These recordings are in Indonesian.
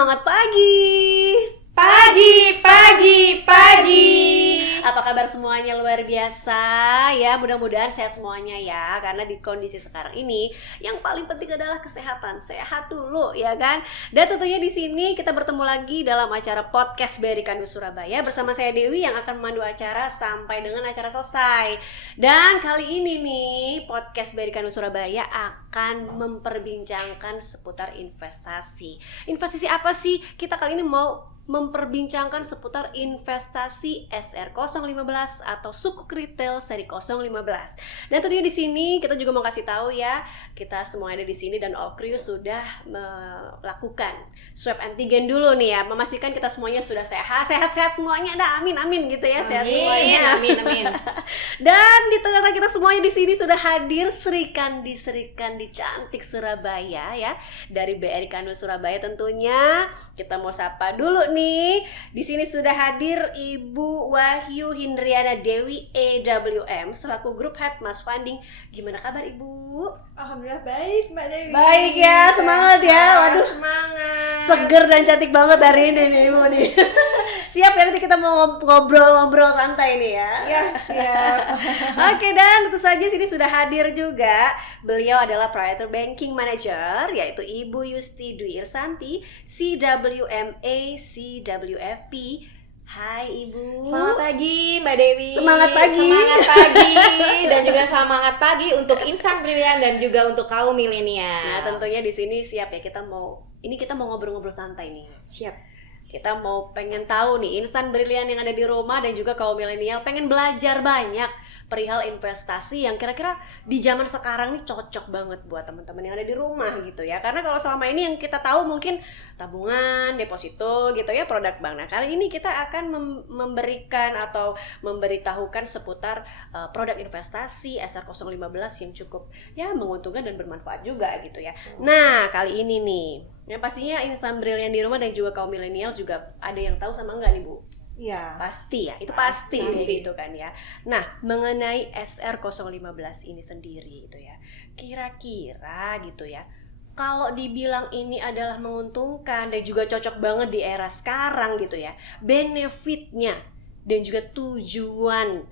semangat pagi. Pagi, pagi, pagi. Apa kabar semuanya? Luar biasa ya, mudah-mudahan sehat semuanya ya. Karena di kondisi sekarang ini yang paling penting adalah kesehatan. Sehat dulu ya kan. Dan tentunya di sini kita bertemu lagi dalam acara podcast BRI Kanwil Surabaya bersama saya Dewi yang akan memandu acara sampai dengan acara selesai. Dan kali ini nih podcast BRI Kanwil Surabaya akan memperbincangkan seputar investasi. Investasi apa sih? Kita kali ini mau memperbincangkan seputar investasi SR015 atau sukuk retail seri 015. Dan tentunya di sini kita juga mau kasih tahu ya, kita semua ada di sini dan all crew sudah melakukan swab antigen dulu nih ya, memastikan kita semuanya sudah sehat semuanya. Nah, amin gitu ya, sehat semuanya. Amin. Dan di tengah-tengah kita semuanya di sini sudah hadir Sri Kandi cantik Surabaya ya, dari BRI Kanwil Surabaya tentunya. Kita mau sapa dulu nih. Di sini sudah hadir Ibu Wahyu Hindriana Dewi EWM selaku Group Head Mass Funding. Gimana kabar Ibu? Alhamdulillah baik Mbak Dewi. Baik ya, semangat ya. Waduh, semangat. seger dan cantik banget hari ini nih Ibu nih. Siap ya, nanti kita mau ngobrol-ngobrol santai nih ya. Ya, siap. Oke, dan tentu saja sini sudah hadir juga. Beliau adalah Proprietor Banking Manager, yaitu Ibu Yusti Dwi Irsanti, CWMA CWFP. Hai Ibu. Selamat pagi Mbak Dewi. Semangat pagi. Semangat pagi. Dan juga semangat pagi untuk insan brilian dan juga untuk kaum milenial. Nah, tentunya di sini siap ya, kita mau ngobrol-ngobrol santai nih. Siap. Kita mau pengen tahu nih, insan brilian yang ada di rumah dan juga kaum milenial pengen belajar banyak perihal investasi yang kira-kira di zaman sekarang nih cocok banget buat teman-teman yang ada di rumah gitu ya. Karena kalau selama ini yang kita tahu mungkin tabungan, deposito gitu ya, produk bank. Nah, kali ini kita akan memberikan atau memberitahukan seputar produk investasi SR015 yang cukup ya menguntungkan dan bermanfaat juga gitu ya. Nah, kali ini nih, yang pastinya insan brilian di rumah dan juga kaum milenial juga ada yang tahu sama enggak nih Bu? Iya. Pasti ya, itu pasti gitu kan ya. Nah, mengenai SR015 ini sendiri gitu ya, kira-kira gitu ya, kalau dibilang ini adalah menguntungkan dan juga cocok banget di era sekarang gitu ya, benefitnya dan juga tujuan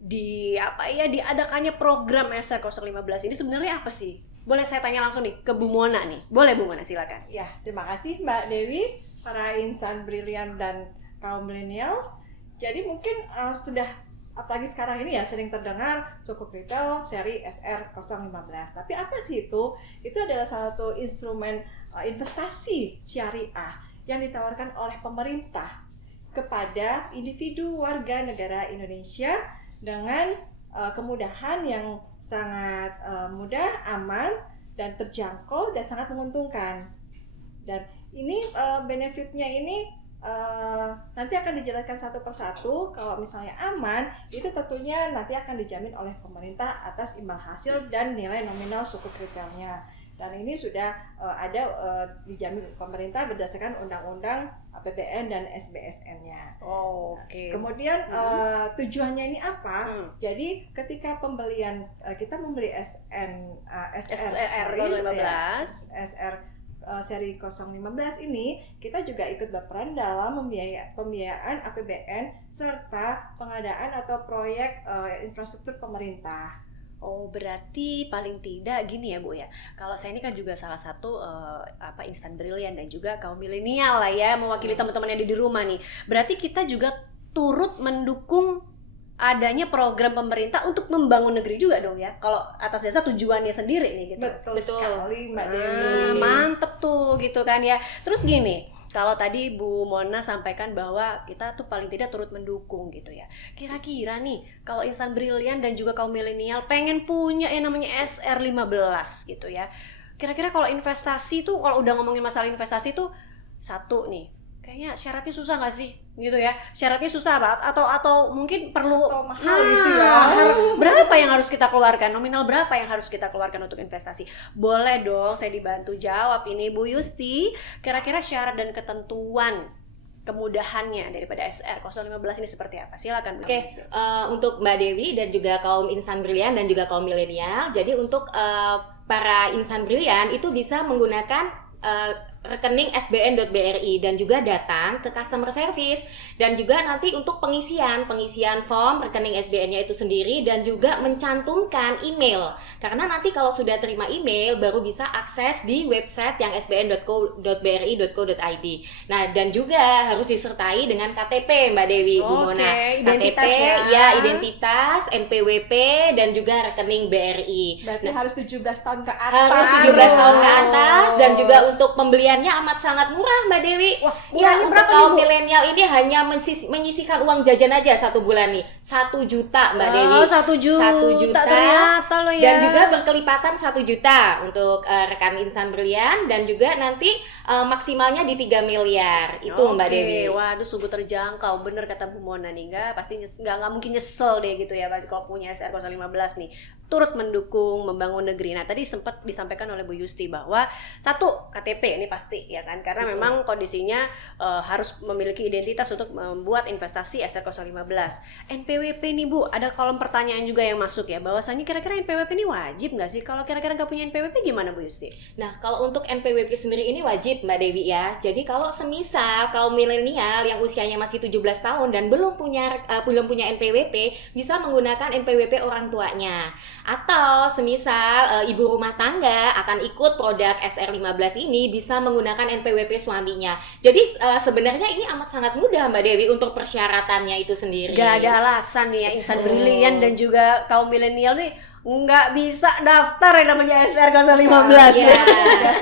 diadakannya program SR015 ini sebenarnya apa sih? Boleh saya tanya langsung nih ke Bu Mona nih. Boleh Bu Mona, silakan. Ya, terima kasih Mbak Dewi, para insan brilian dan kaum millennials. Jadi mungkin sudah, apalagi sekarang ini ya, sering terdengar sukuk retail seri SR015. Tapi apa sih itu? Itu adalah salah satu instrumen investasi syariah yang ditawarkan oleh pemerintah kepada individu warga negara Indonesia dengan kemudahan yang sangat mudah, aman, dan terjangkau dan sangat menguntungkan. Dan ini benefitnya ini nanti akan dijelaskan satu persatu. Kalau misalnya aman, itu tentunya nanti akan dijamin oleh pemerintah atas imbal hasil dan nilai nominal sukuk retailnya. Dan ini sudah dijamin pemerintah berdasarkan undang-undang APBN dan SBSN-nya. Oke. Kemudian tujuannya ini apa? Jadi ketika pembelian kita membeli SR 015 seri 015 ini, kita juga ikut berperan dalam pembiayaan APBN serta pengadaan atau proyek infrastruktur pemerintah. Oh, berarti paling tidak gini ya Bu ya. Kalau saya ini kan juga salah satu insan brilian dan juga kaum milenial lah ya, mewakili teman-teman yang ada di rumah nih. Berarti kita juga turut mendukung adanya program pemerintah untuk membangun negeri juga dong ya. Kalau atas dasar tujuannya sendiri nih gitu. Betul sekali Mbak Dewi. Mantep tuh gitu kan ya. Terus gini, kalau tadi Bu Mona sampaikan bahwa kita tuh paling tidak turut mendukung gitu ya. Kira-kira nih, kalau insan brilian dan juga kaum milenial pengen punya yang namanya SR15 gitu ya. Kira-kira kalau investasi tuh, kalau udah ngomongin masalah investasi tuh, satu nih, kayaknya syaratnya susah nggak sih gitu ya, syaratnya susah banget atau mungkin perlu mahal gitu ya. Berapa yang harus kita keluarkan, nominal berapa yang harus kita keluarkan untuk investasi? Boleh dong saya dibantu jawab ini Bu Yusti, kira-kira syarat dan ketentuan kemudahannya daripada SR015 ini seperti apa? Silakan Bu. Oke, untuk Mbak Dewi dan juga kaum insan brilian dan juga kaum milenial, jadi untuk para insan brilian itu bisa menggunakan rekening sbn.bri dan juga datang ke customer service, dan juga nanti untuk pengisian form rekening SBN-nya itu sendiri dan juga mencantumkan email, karena nanti kalau sudah terima email baru bisa akses di website yang sbn.bri.co.id. Nah, dan juga harus disertai dengan KTP Mbak Dewi, Bu Mona. Identitas KTP ya. Identitas, NPWP dan juga rekening BRI. Berarti harus 17 tahun ke atas. Harus 17 tahun ke atas, dan juga untuk pembeliannya amat sangat murah Mbak Dewi. Wah, Ya, murahnya untuk berapa nih, kaum Bu? milenial ini hanya menyisihkan uang jajan aja 1 bulan nih 1 juta Mbak Dewi. 1 juta. 1 juta Ternyata lo ya. dan juga berkelipatan 1 juta untuk rekan Insan Brilian, dan juga nanti maksimalnya di 3 miliar itu Mbak Dewi. Waduh, sungguh terjangkau. Bener kata Bu Mona nih, pasti nggak mungkin nyesel deh gitu ya pasti kalau punya SR 015 nih. Turut mendukung membangun negeri. Nah, tadi sempat disampaikan oleh Bu Yusti bahwa satu KTP ini pasti ya kan, karena Betul. memang kondisinya harus memiliki identitas untuk membuat investasi SR 015. NPWP nih Bu, ada kolom pertanyaan juga yang masuk ya, bahwasannya kira-kira NPWP ini wajib nggak sih? Kalau kira-kira nggak punya NPWP gimana Bu Yusti? Nah, kalau untuk NPWP sendiri ini wajib Mbak Dewi ya. Jadi kalau semisal kaum milenial yang usianya masih 17 tahun dan belum punya NPWP, bisa menggunakan NPWP orang tuanya. Atau semisal ibu rumah tangga akan ikut produk SR15 ini, bisa menggunakan NPWP suaminya. Jadi sebenarnya ini amat sangat mudah Mbak Dewi untuk persyaratannya itu sendiri. Gak ada alasan nih ya Insan Betul. Brilian dan juga kaum milenial nih nggak bisa daftar yang namanya SR 015 Iya. Ya,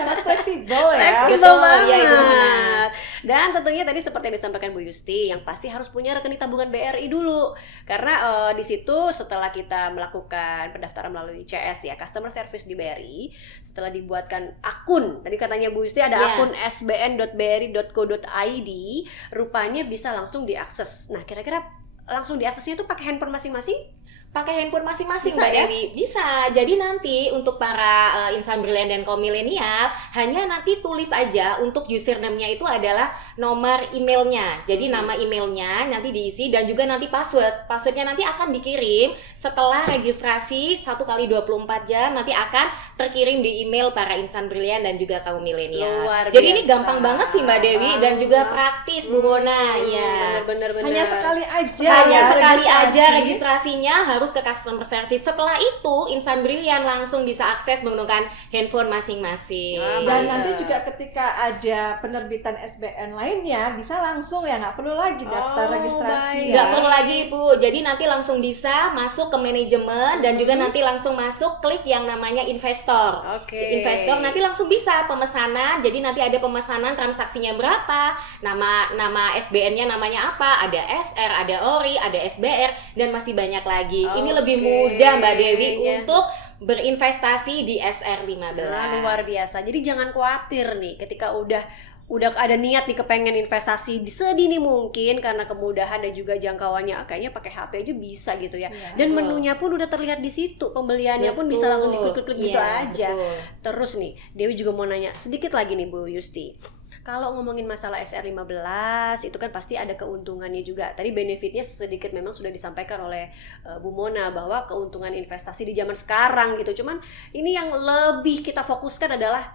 sangat fleksibel ya. Fleksibel Betul, banget. iya, Ibu Nana. Dan tentunya tadi seperti yang disampaikan Bu Yusti, yang pasti harus punya rekening tabungan BRI dulu. Karena di situ setelah kita melakukan pendaftaran melalui CS ya, Customer Service di BRI, setelah dibuatkan akun, tadi katanya Bu Yusti ada Iya. akun sbn.bri.co.id, rupanya bisa langsung diakses. Nah, kira-kira langsung diaksesnya tuh pakai handphone masing-masing? Pakai handphone masing-masing Bisa Mbak ya? Dewi. Bisa. Jadi nanti untuk para Insan Brilian dan kaum milenial, hanya nanti tulis aja untuk username-nya itu adalah nomor emailnya. Jadi nama emailnya nanti diisi, dan juga nanti password. Passwordnya nanti akan dikirim setelah registrasi 1x24 jam, nanti akan terkirim di email para Insan Brilian dan juga kaum milenial. Luar Jadi ini biasa. gampang banget sih Mbak Dewi, dan juga praktis Bu Mona. Iya. Bener. Hanya sekali aja. Hanya ya, sekali aja registrasi. registrasinya harus ke customer service. Setelah itu Insan Brilian langsung bisa akses menggunakan handphone masing-masing. Dan Mantap. nanti juga ketika ada penerbitan SBN lainnya bisa langsung ya, nggak perlu lagi daftar registrasi baik. ya. Nggak perlu lagi Bu, jadi nanti langsung bisa masuk ke manajemen, dan juga nanti langsung masuk klik yang namanya investor. Oke. Investor nanti langsung bisa pemesanan, jadi nanti ada pemesanan transaksinya berapa, nama SBN-nya namanya apa, ada SR, ada ORI, ada SBR, dan masih banyak lagi. Ini lebih Oke. mudah Mbak Dewi Ya. untuk berinvestasi di SR15. Nah, luar biasa. Jadi jangan khawatir nih ketika udah ada niat nih kepengen investasi di sedini mungkin, karena kemudahan dan juga jangkauannya kayaknya pakai HP aja bisa gitu ya. Iya, Dan betul. menunya pun udah terlihat di situ, pembeliannya pun bisa langsung diklik-klik gitu Iya, aja. betul. Terus nih, Dewi juga mau nanya sedikit lagi nih Bu Yusti. Kalau ngomongin masalah SR15 itu kan pasti ada keuntungannya juga. Tadi benefitnya sedikit memang sudah disampaikan oleh Bu Mona bahwa keuntungan investasi di zaman sekarang gitu. Cuman ini yang lebih kita fokuskan adalah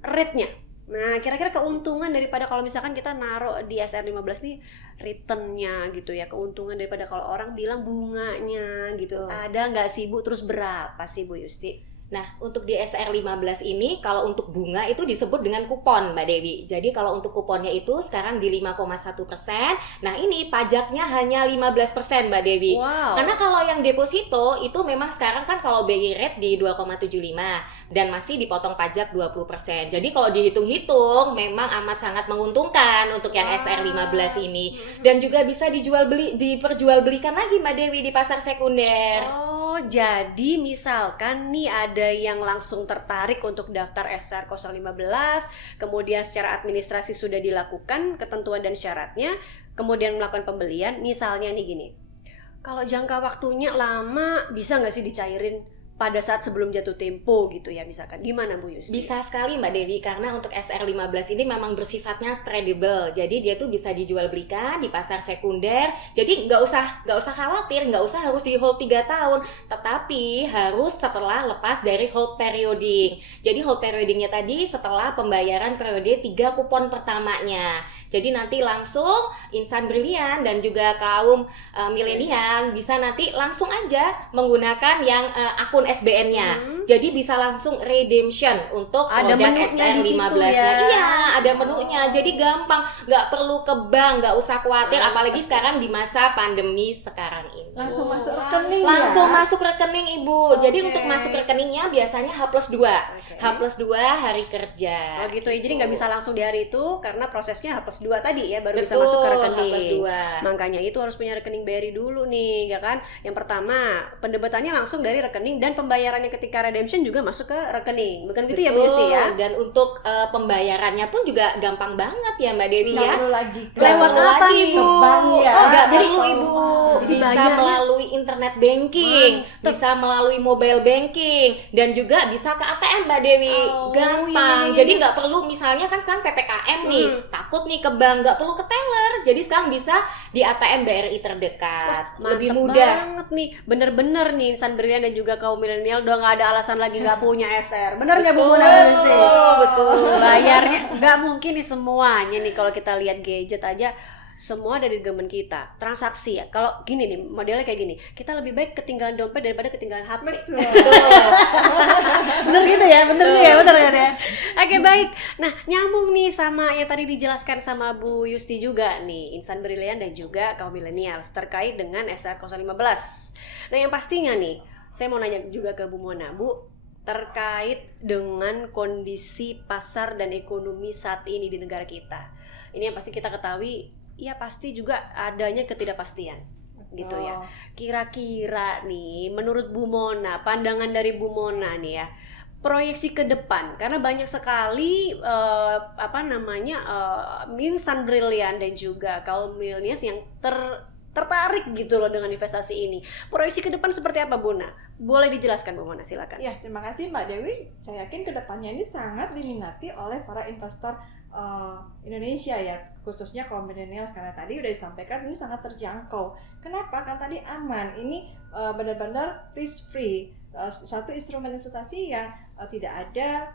rate-nya. Nah, kira-kira keuntungan daripada kalau misalkan kita naruh di SR15 nih return-nya gitu ya, keuntungan daripada kalau orang bilang bunganya gitu. Betul. Ada nggak sih Bu? Terus berapa sih Bu Yusti? Nah, untuk di SR15 ini, kalau untuk bunga itu disebut dengan kupon, Mbak Dewi. Jadi, kalau untuk kuponnya itu sekarang di 5,1%. Nah, ini pajaknya hanya 15%, Mbak Dewi. Wow. Karena kalau yang deposito, itu memang sekarang kan kalau BI rate di 2,75 dan masih dipotong pajak 20%. Jadi, kalau dihitung-hitung, memang amat sangat menguntungkan untuk yang SR15 ini. Dan juga bisa diperjualbelikan lagi, Mbak Dewi, di pasar sekunder. Oh, jadi misalkan nih ada yang langsung tertarik untuk daftar SR 015, kemudian secara administrasi sudah dilakukan ketentuan dan syaratnya, kemudian melakukan pembelian, misalnya nih gini, kalau jangka waktunya lama bisa nggak sih dicairin pada saat sebelum jatuh tempo gitu ya misalkan. Gimana Bu Yusti? Bisa sekali Mbak Dewi, karena untuk SR15 ini memang bersifatnya tradable. Jadi dia tuh bisa dijual belikan di pasar sekunder. Jadi nggak usah khawatir, nggak usah harus di hold 3 tahun, tetapi harus setelah lepas dari hold perioding. Jadi hold periodingnya tadi setelah pembayaran periode 3 kupon pertamanya. Jadi nanti langsung insan brilian dan juga kaum milenial bisa nanti langsung aja menggunakan yang akun SBN-nya. Jadi bisa langsung redemption untuk Ada produk menunya di situ SR15-nya. ya. Iya, ada menunya. Jadi gampang, nggak perlu ke bank, nggak usah khawatir. Apalagi sekarang di masa pandemi sekarang ini. Langsung masuk rekening Langsung ya? masuk rekening Ibu. Jadi Oke. untuk masuk rekeningnya biasanya H+2. H+2 hari kerja. Oh gitu ya, jadi nggak bisa langsung di hari itu karena prosesnya H+2 tadi ya baru bisa Betul, masuk ke rekening. H+2. Makanya itu harus punya rekening BRI dulu nih, ya kan? Yang pertama, pendebetannya langsung dari rekening dan pembayarannya ketika redemption juga masuk ke rekening. Bukan gitu ya Bu Yusti ya? Dan untuk pembayarannya pun juga gampang banget ya Mbak Dewi Nggak ya. perlu lagi ke Lewat Nggak apa perlu nih, lagi, Bu? ke bank ya? Oh, nggak Jadi- perlu Ibu. Jadi Bisa bayarnya- melalui internet banking, Mantep. bisa melalui mobile banking, dan juga bisa ke ATM Mbak Dewi. Oh, Gampang. iya. Jadi nggak perlu misalnya kan sekarang PPKM nih, takut nih ke bank, nggak perlu ke teller. Jadi sekarang bisa di ATM BRI terdekat. Lebih Mantep mudah. banget nih, bener-bener nih insan brilian dan juga kaum milenial udah nggak ada alasan lagi nggak punya SR. Bener nggak Bu Mona Bu Yusti? Betul. Bayarnya nggak mungkin nih semuanya nih kalau kita lihat gadget aja semua dari genggaman kita. Transaksi ya. Kalau gini nih modelnya kayak gini, kita lebih baik ketinggalan dompet daripada ketinggalan HP. Bener gitu ya, bener kan ya. Oke baik. Nah nyambung nih sama yang tadi dijelaskan sama Bu Yusti juga nih, insan brilian dan juga kaum milenial terkait dengan SR015. Nah yang pastinya nih, saya mau nanya juga ke Bu Mona, Bu, terkait dengan kondisi pasar dan ekonomi saat ini di negara kita. Ini yang pasti kita ketahui, ya pasti juga adanya ketidakpastian gitu ya. Kira-kira nih menurut Bu Mona, pandangan dari Bu Mona nih ya, proyeksi ke depan karena banyak sekali insan brilian dan juga kaum milenials yang tertarik gitu loh dengan investasi ini. Proyeksi ke depan seperti apa Bu Mona? Boleh dijelaskan Bu Mona, silakan. Ya, terima kasih Mbak Dewi. Saya yakin kedepannya ini sangat diminati oleh para investor Indonesia ya, khususnya kaum milenial, karena tadi udah disampaikan ini sangat terjangkau. Kenapa? Karena tadi aman, ini benar-benar risk free, satu instrumen investasi yang tidak ada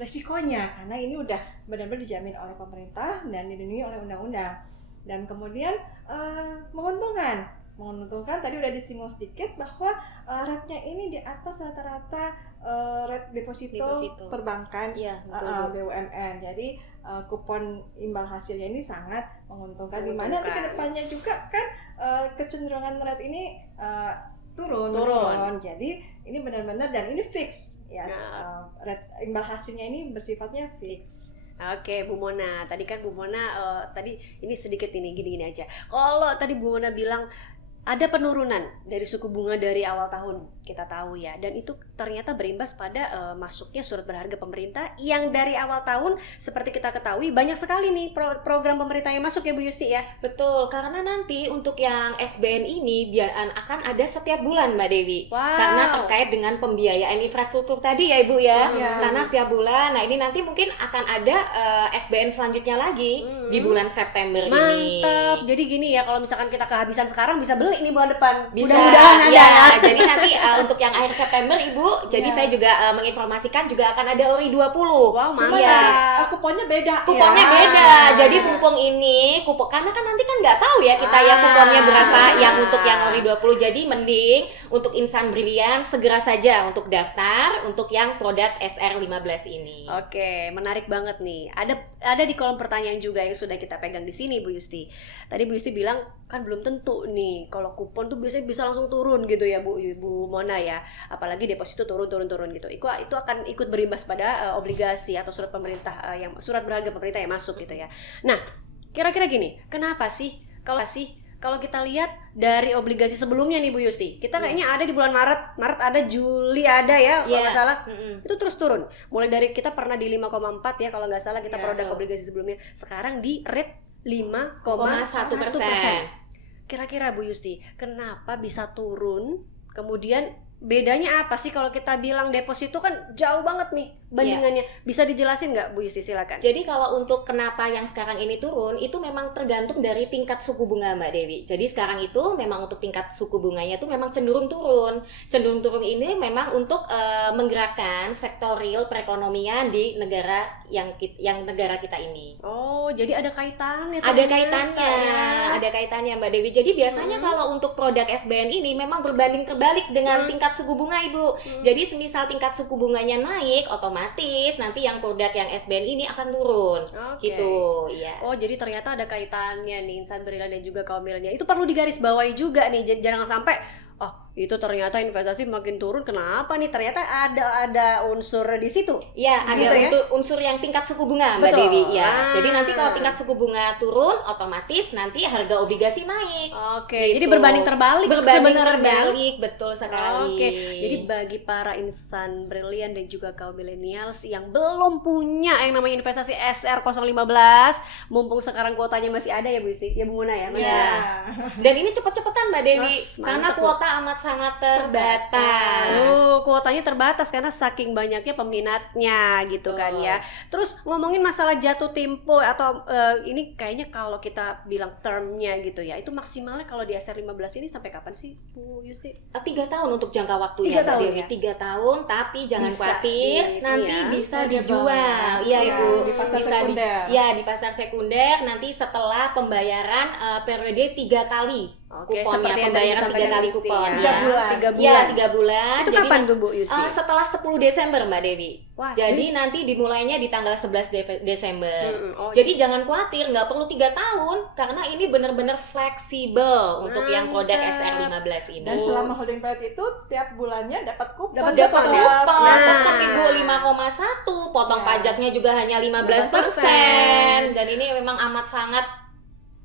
resikonya, karena ini udah benar-benar dijamin oleh pemerintah dan dilindungi oleh undang-undang. Dan kemudian menguntungkan tadi udah disinggung sedikit bahwa rate-nya ini di atas rata-rata rate deposito perbankan Iya, BUMN. Jadi kupon imbal hasilnya ini sangat menguntungkan. Di mana nanti kedepannya juga kan kecenderungan rate ini turun. Jadi ini benar-benar dan ini fix ya. Rate imbal hasilnya ini bersifatnya fix. Oke, Bu Mona. Tadi kan Bu Mona tadi ini sedikit ini gini-gini aja. Kalau tadi Bu Mona bilang ada penurunan dari suku bunga dari awal tahun, kita tahu ya, dan itu ternyata berimbas pada masuknya surat berharga pemerintah yang dari awal tahun seperti kita ketahui banyak sekali nih program pemerintah yang masuk ya Bu Yusti ya. Betul, karena nanti untuk yang SBN ini akan ada setiap bulan Mbak Dewi. Wow. Karena terkait dengan pembiayaan infrastruktur tadi ya Ibu ya. Iya. Karena setiap bulan, nah ini nanti mungkin akan ada SBN selanjutnya lagi di bulan September ini. Mantap. Jadi gini ya, kalau misalkan kita kehabisan sekarang bisa beli nih bulan depan. Bisa, Mudah-mudahan ada. ya. Jadi nanti untuk yang akhir September Ibu, jadi Ya. saya juga menginformasikan juga akan ada ORI 20. Wow, Cuma mantap. Iya. nanti kuponnya beda. Kuponnya ya. beda, jadi mumpung ini karena kan nanti kan nggak tahu ya kita ya kuponnya berapa yang untuk yang ORI 20. Jadi mending untuk insan brilian segera saja untuk daftar untuk yang produk SR15 ini. Oke, menarik banget nih. Ada di kolom pertanyaan juga yang sudah kita pegang di sini Bu Yusti. Tadi Bu Yusti bilang kan belum tentu nih kalau kupon tuh biasanya bisa langsung turun gitu ya Bu Mona ya. Apalagi deposito turun gitu. Itu akan ikut berimbas pada obligasi atau surat pemerintah surat berharga pemerintah yang masuk gitu ya. Nah, kira-kira gini, kenapa sih kalau kita lihat dari obligasi sebelumnya nih Bu Yusti, kita kayaknya ada di bulan Maret ada, Juli ada ya kalau nggak salah, itu terus turun. Mulai dari kita pernah di 5,4 ya kalau nggak salah kita produk obligasi sebelumnya, sekarang di rate 5,1%. Kira-kira Bu Yusti, kenapa bisa turun? Kemudian bedanya apa sih kalau kita bilang deposito kan jauh banget nih bandingannya. Bisa dijelasin nggak Bu Yusti, silakan. Jadi kalau untuk kenapa yang sekarang ini turun, itu memang tergantung dari tingkat suku bunga Mbak Dewi. Jadi sekarang itu memang untuk tingkat suku bunganya itu memang cenderung turun. Cenderung turun ini memang untuk menggerakkan sektor real perekonomian di negara yang negara kita ini. Oh, jadi ada kaitannya. Ada kaitannya Mbak Dewi. Jadi biasanya kalau untuk produk SBN ini memang berbanding terbalik dengan tingkat suku bunga Ibu. Jadi semisal tingkat suku bunganya naik, otomatis nanti yang produk yang SBN ini akan turun. Oke. Gitu, iya. Oh, jadi ternyata ada kaitannya nih Insan Brilliant dan juga kaum milenial. Itu perlu digarisbawahi juga nih. Jangan sampai itu ternyata investasi makin turun. Kenapa nih? Ternyata ada unsur di situ. Iya, ada gitu unsur yang tingkat suku bunga Mbak Betul. Dewi. Ya. Jadi nanti kalau tingkat suku bunga turun, otomatis nanti harga obligasi naik. Oke. Gitu. Jadi berbanding terbalik sebenarnya. Betul sekali. Oke. Jadi bagi para insan brilian dan juga kaum millennials yang belum punya yang namanya investasi SR015, mumpung sekarang kuotanya masih ada ya Bu Yusti, ya Bu Mona ya. Masih Iya. ada. Dan ini cepet-cepetan Mbak Dewi, Mas, karena mantep, kuota amat sangat terbatas. Kuotanya terbatas karena saking banyaknya peminatnya gitu kan ya. Terus ngomongin masalah jatuh tempo atau ini kayaknya kalau kita bilang termnya gitu ya, itu maksimalnya kalau di SR15 ini sampai kapan sih Bu Yusti? 3 tahun untuk jangka waktunya 3 Mbak tahun Dewi. ya? 3 tahun, tapi jangan Bisa khawatir, nanti ya. bisa Dia dijual. banget. Iya Ya, Ibu, di pasar bisa sekunder. di pasar sekunder nanti setelah pembayaran periode 3 kali. Oke, Kuponnya, seperti yang pembayaran tadi 3 kali disampaikan kupon. Yusti, Tiga ya. bulan. 3 bulan. Iya, 3 bulan. Itu Jadi kapan tuh Bu Yusti? setelah 10 Desember Mbak Dewi. Wah, Jadi nanti dimulainya di tanggal 11 Desember. Oh, Jadi jangan khawatir, nggak perlu 3 tahun karena ini benar-benar fleksibel untuk yang produk Mantap. SR15 ini. Dan selama holding period itu setiap bulannya dapat kupon. Dapat kupon, Nah. tetap Ibu 5,1, potong Ya. pajaknya juga hanya 15%. Dan ini memang amat sangat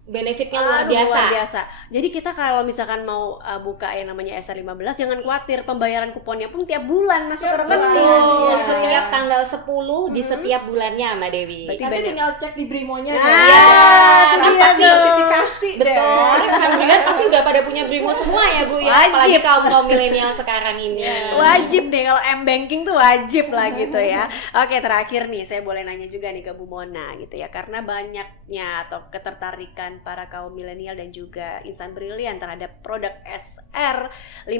benefitnya luar Aduh, biasa. luar biasa. Jadi kita kalau misalkan mau buka yang namanya SR15, jangan khawatir, pembayaran kuponnya pun tiap bulan masuk ke Tiap rekening. bulan. Betul, Iya. setiap tanggal 10 di setiap bulannya Mbak Dewi. Berarti Nanti banyak. tinggal cek di Brimonya Nah, deh. Ya, itu kan dia pasti tuh. Sertifikasi deh. Betul, insan brilian pasti udah pada punya Brimo semua ya Bu ya. Wajib. Apalagi kaum milenial sekarang ini. Wajib deh, kalau M-Banking tuh wajib lah gitu ya. Oke, terakhir nih saya boleh nanya juga nih ke Bu Mona gitu ya, karena banyaknya atau ketertarikan para kaum milenial dan juga insan brilian terhadap produk SR15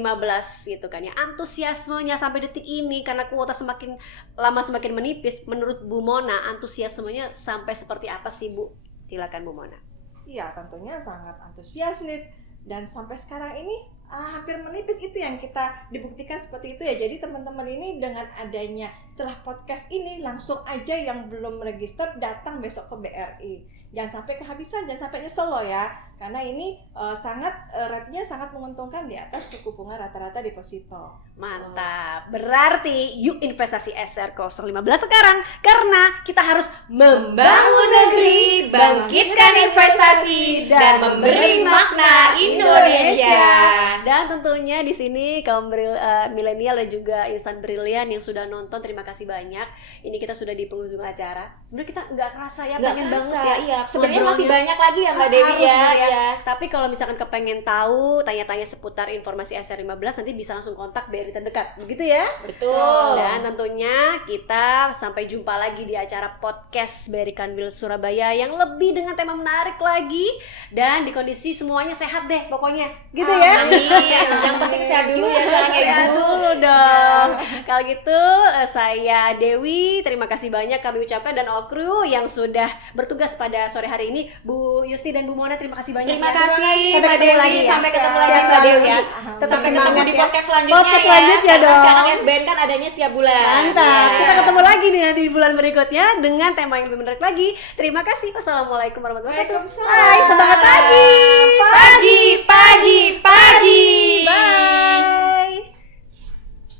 gitu kan ya, antusiasmenya sampai detik ini karena kuota semakin lama semakin menipis. Menurut Bu Mona, antusiasmenya sampai seperti apa sih Bu? Silakan Bu Mona. Iya, tentunya sangat antusias nih. Dan sampai sekarang ini hampir menipis, itu yang kita dibuktikan seperti itu ya. Jadi teman-teman ini dengan adanya setelah podcast ini langsung aja yang belum register datang besok ke BRI. Jangan sampai kehabisan, jangan sampai nyesel loh ya. Karena ini rate-nya sangat menguntungkan di atas suku bunga rata-rata deposito. Mantap. Berarti yuk investasi SR015 sekarang karena kita harus membangun negeri, bangkitkan investasi dan memberi makna Indonesia. Dan tentunya di sini kaum milenial dan juga insan brilian yang sudah nonton, terima kasih banyak. Ini kita sudah di penghujung acara. Sebenarnya kita nggak kerasa ya, Nggak pengen kerasa, banget ya. iya. Sebenarnya masih Ngobrolnya. banyak lagi ya Mbak Dewi Harus ya. lah ya. Iya. Tapi kalau misalkan kepengen tahu, tanya-tanya seputar informasi SR15, nanti bisa langsung kontak BRI terdekat. Begitu ya? Betul. Dan tentunya kita sampai jumpa lagi di acara podcast BRI Kanwil Surabaya yang lebih dengan tema menarik lagi dan di kondisi semuanya sehat deh pokoknya. Gitu ya. Amin. Yang penting sehat dulu ya sayang Sehat Ibu. dulu dong. Kalau gitu saya Dewi, terima kasih banyak kami ucapkan, dan all crew yang sudah bertugas pada sore hari ini, Bu Yusti dan Bu Mona, terima kasih banyak. Terima ya. kasih Sampai Mbak ketemu Dewi, lagi ya. sampai ketemu lagi Sehat Mbak selalu Dewi. ya. Tetap Sampai Ketemu semangat di ya. podcast selanjutnya Podcast ya. selanjutnya Karena dong. sekarang SBN kan adanya setiap bulan. Mantap. Iya. Kita ketemu lagi nih nanti di bulan berikutnya dengan tema yang lebih menarik lagi. Terima kasih. Wassalamualaikum warahmatullahi wabarakatuh. Waalaikumsalam. Hai, semangat lagi. Bye.